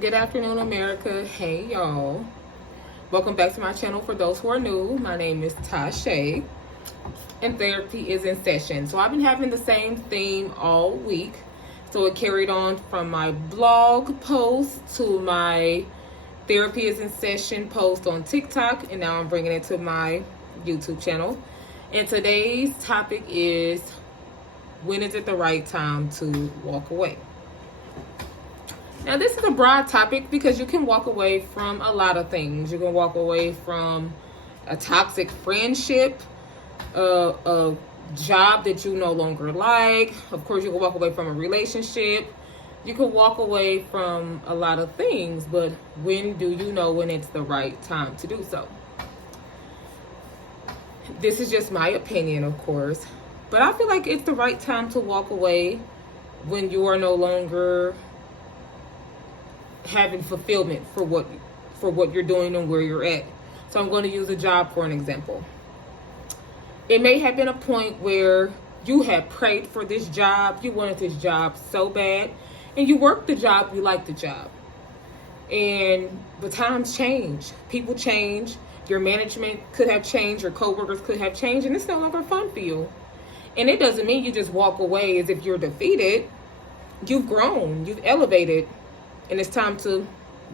Good afternoon, America. Hey, y'all. Welcome back to my channel. For those who are new, my name is Tasha, and therapy is in session. So I've been having the same theme all week. So it carried on from my blog post to my therapy is in session post on TikTok, and now I'm bringing it to my YouTube channel. And today's topic is, when is it the right time to walk away? Now, this is a broad topic because you can walk away from a lot of things. You can walk away from a toxic friendship, a job that you no longer like. Of course, you can walk away from a relationship. You can walk away from a lot of things, but when do you know when it's the right time to do so? This is just my opinion, of course, but I feel like it's the right time to walk away when you are no longer having fulfillment for what you're doing and where you're at. So I'm going to use a job for an example. It may have been a point where you had prayed for this job, you wanted this job so bad, and you worked the job, you liked the job. But times change, people change, your management could have changed, your coworkers could have changed, and it's no longer fun for you. And it doesn't mean you just walk away as if you're defeated. You've grown, you've elevated, and it's time to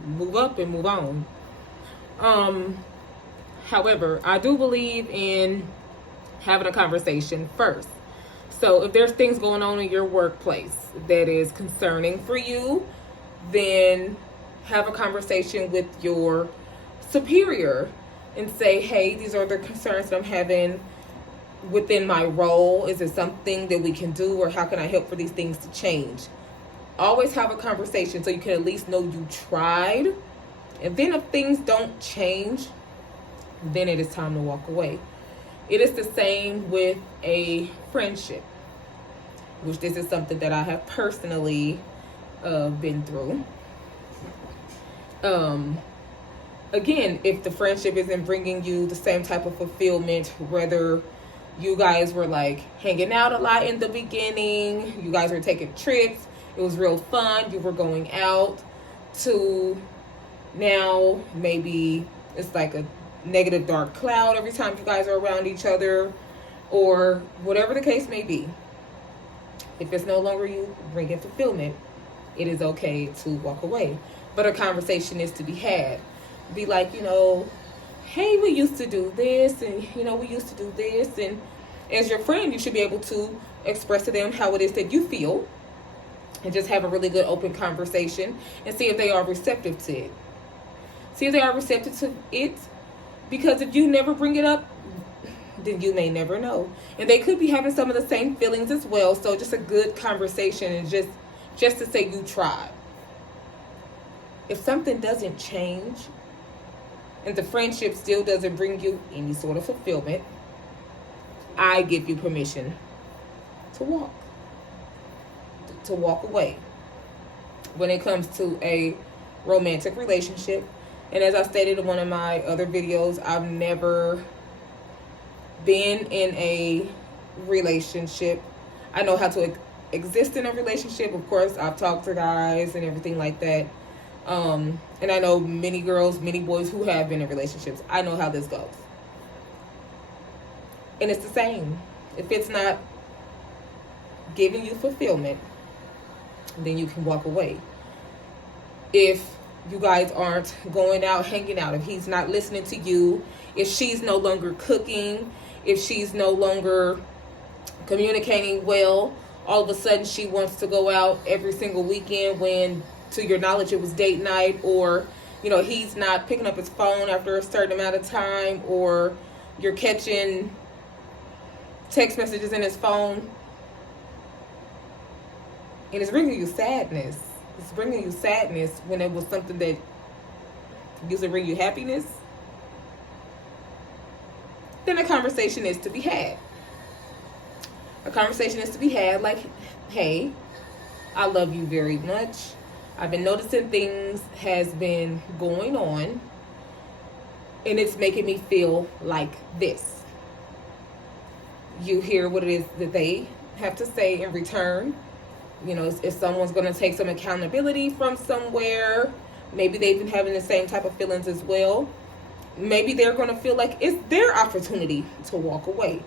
move up and move on. However, I do believe in having a conversation first. So if there's things going on in your workplace that is concerning for you, then have a conversation with your superior and say, hey, these are the concerns that I'm having within my role. Is it something that we can do, or how can I help for these things to change? Always have a conversation so you can at least know you tried. And then if things don't change, then it is time to walk away. It is the same with a friendship, which this is something that I have personally been through. Again, if the friendship isn't bringing you the same type of fulfillment, whether you guys were like hanging out a lot in the beginning, you guys were taking trips, it was real fun, you were going out, to now maybe it's like a negative dark cloud every time you guys are around each other, or whatever the case may be. If it's no longer you bringing fulfillment, it is okay to walk away. But a conversation is to be had. Be like, hey, we used to do this, and we used to do this, and as your friend, you should be able to express to them how it is that you feel, and just have a really good open conversation and see if they are receptive to it. See if they are receptive to it, because if you never bring it up, then you may never know. And they could be having some of the same feelings as well. So just a good conversation, and just to say you tried. If something doesn't change and the friendship still doesn't bring you any sort of fulfillment, I give you permission to walk away when it comes to a romantic relationship. And as I stated in one of my other videos, I've never been in a relationship. I know how to exist in a relationship. Of course, I've talked to guys and everything like that. And I know many girls, many boys who have been in relationships. I know how this goes. And it's the same. If it's not giving you fulfillment, then you can walk away. If you guys aren't going out, hanging out, if he's not listening to you, if she's no longer cooking, if she's no longer communicating well, all of a sudden she wants to go out every single weekend when, to your knowledge, it was date night, or, he's not picking up his phone after a certain amount of time, or you're catching text messages in his phone, and it's bringing you sadness. It's bringing you sadness when it was something that used to bring you happiness. Then a conversation is to be had. A conversation is to be had like, hey, I love you very much. I've been noticing things has been going on, and it's making me feel like this. You hear what it is that they have to say in return. If someone's going to take some accountability from somewhere, Maybe they've been having the same type of feelings as well. Maybe they're going to feel like it's their opportunity to walk away.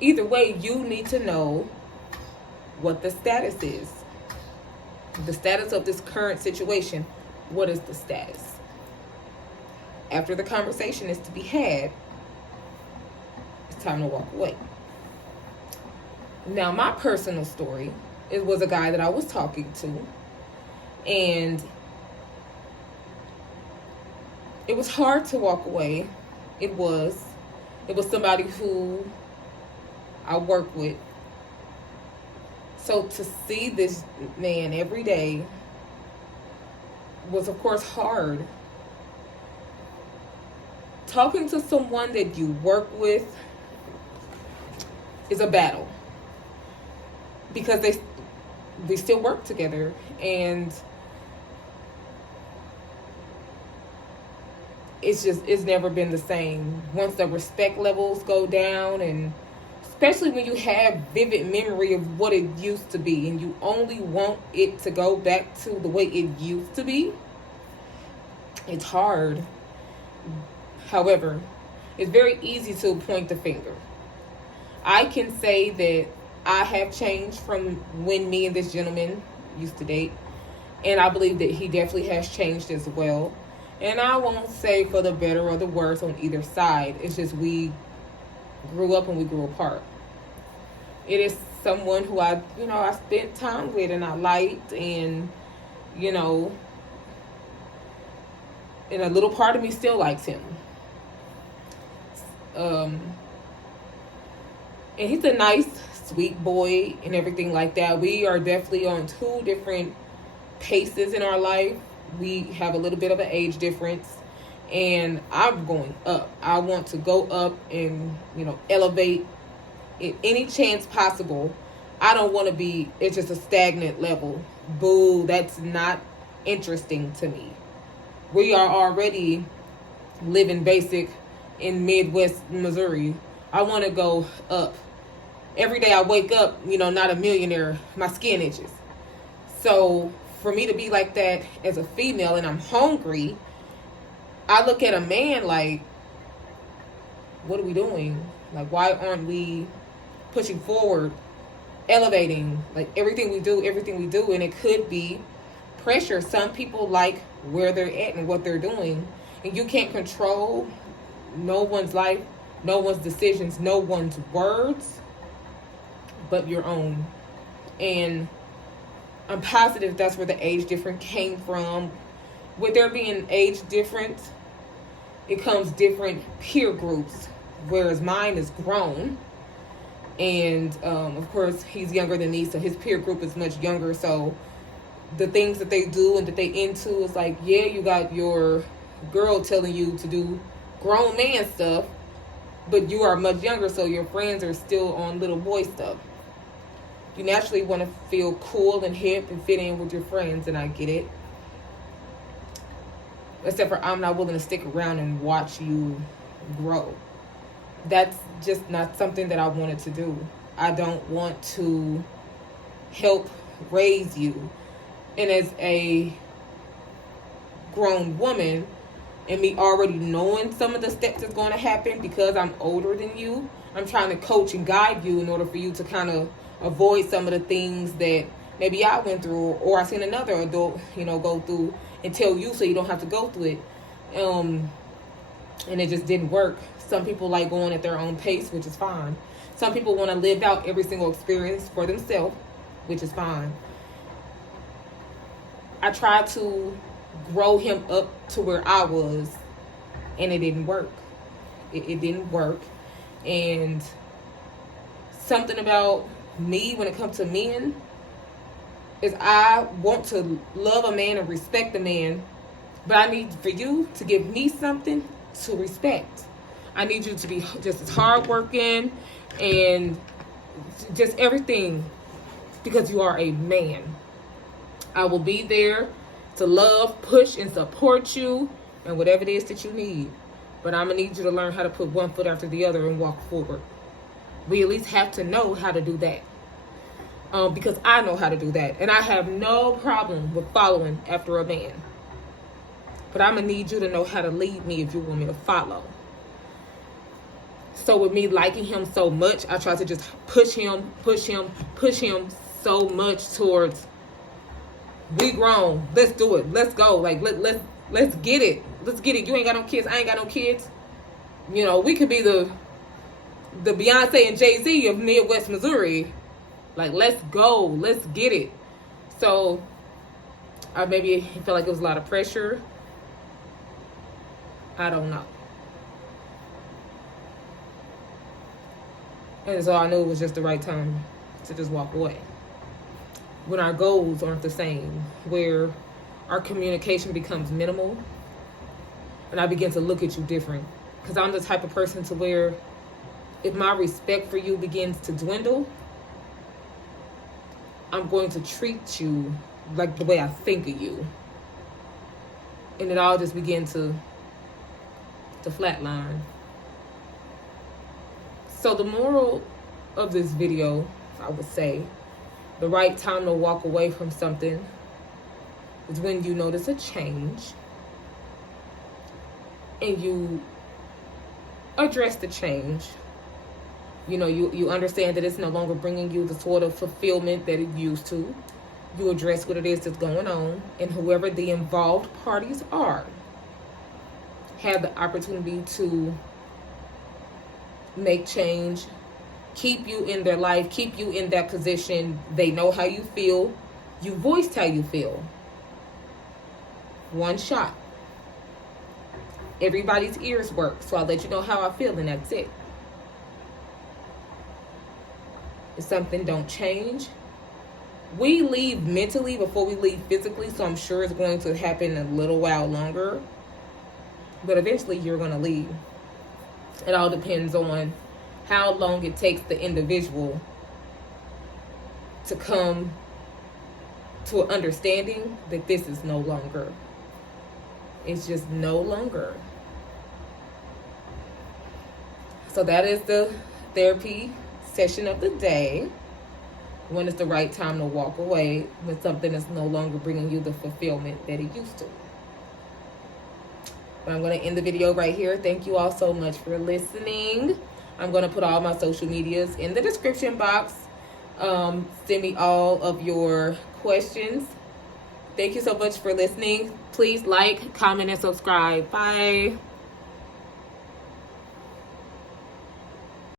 Either way, you need to know what the status is. The status of this current situation. What is the status? After the conversation is to be had, it's time to walk away. Now, my personal story, it was a guy that I was talking to, and it was hard to walk away. It was somebody who I work with. So to see this man every day was, of course, hard. Talking to someone that you work with is a battle, because we still work together, and it's never been the same. Once the respect levels go down, and especially when you have vivid memory of what it used to be and you only want it to go back to the way it used to be, it's hard. However, it's very easy to point the finger. I can say that I have changed from when me and this gentleman used to date, and I believe that he definitely has changed as well. And I won't say for the better or the worse on either side. It's just we grew up and we grew apart. It is someone who I spent time with and I liked, and and a little part of me still likes him. And he's a nice, sweet boy and everything like that. We are definitely on two different paces in our life. We have a little bit of an age difference, and I'm going up. I want to go up and, elevate in any chance possible. I don't want to be, it's just a stagnant level. Boo, that's not interesting to me. We are already living basic in Midwest Missouri. I want to go up. Every day I wake up, not a millionaire, my skin itches. So for me to be like that as a female and I'm hungry, I look at a man like, what are we doing? Like, why aren't we pushing forward, elevating, like everything we do? And it could be pressure. Some people like where they're at and what they're doing, and you can't control no one's life, no one's decisions, no one's words but your own. And I'm positive that's where the age difference came from. With there being age difference, it comes different peer groups, whereas mine is grown. And of course, he's younger than me, so his peer group is much younger. So the things that they do and that they into is like, yeah, you got your girl telling you to do grown man stuff, but you are much younger, so your friends are still on little boy stuff. You naturally want to feel cool and hip and fit in with your friends, and I get it. Except for I'm not willing to stick around and watch you grow. That's just not something that I wanted to do. I don't want to help raise you. And as a grown woman, and me already knowing some of the steps that's going to happen because I'm older than you, I'm trying to coach and guide you in order for you to kind of avoid some of the things that maybe I went through, or I seen another adult, go through, and tell you so you don't have to go through it. And it just didn't work. Some people like going at their own pace, which is fine. Some people want to live out every single experience for themselves, which is fine. I tried to grow him up to where I was, and it didn't work. It didn't work. And something about me when it comes to men is I want to love a man and respect a man, but I need for you to give me something to respect. I need you to be just as hardworking and just everything, because you are a man. I will be there to love, push, and support you and whatever it is that you need. But I'm going to need you to learn how to put one foot after the other and walk forward. We at least have to know how to do that. Because I know how to do that. And I have no problem with following after a man. but I'm going to need you to know how to lead me if you want me to follow. So with me liking him so much, I try to just push him so much towards, we grown, let's do it, let's go, like let's get it. You ain't got no kids, I ain't got no kids. You know, we could be the Beyonce and Jay-Z of Midwest Missouri. Like, let's go, let's get it. So I maybe felt like it was a lot of pressure. I don't know. And so I knew it was just the right time to just walk away. When our goals aren't the same, where our communication becomes minimal, and I begin to look at you different. Because I'm the type of person to where if my respect for you begins to dwindle, I'm going to treat you like the way I think of you. And it all just began to flatline. So the moral of this video, I would say, the right time to walk away from something is when you notice a change and you address the change. You know, you understand that it's no longer bringing you the sort of fulfillment that it used to. You address what it is that's going on, and whoever the involved parties are have the opportunity to make change, keep you in their life, keep you in that position. They know how you feel. You voiced how you feel. One shot. Everybody's ears work, so I'll let you know how I feel, and that's it. If something don't change, we leave mentally before we leave physically, so I'm sure it's going to happen a little while longer. But eventually you're going to leave. It all depends on how long it takes the individual to come to an understanding that this is no longer. It's just no longer. So that is the therapy session of the day. When is the right time to walk away when something is no longer bringing you the fulfillment that it used to. But I'm going to end the video right here. Thank you all so much for listening. I'm going to put all my social medias in the description box. Send me all of your questions. Thank you so much for listening. Please like, comment, and subscribe. Bye.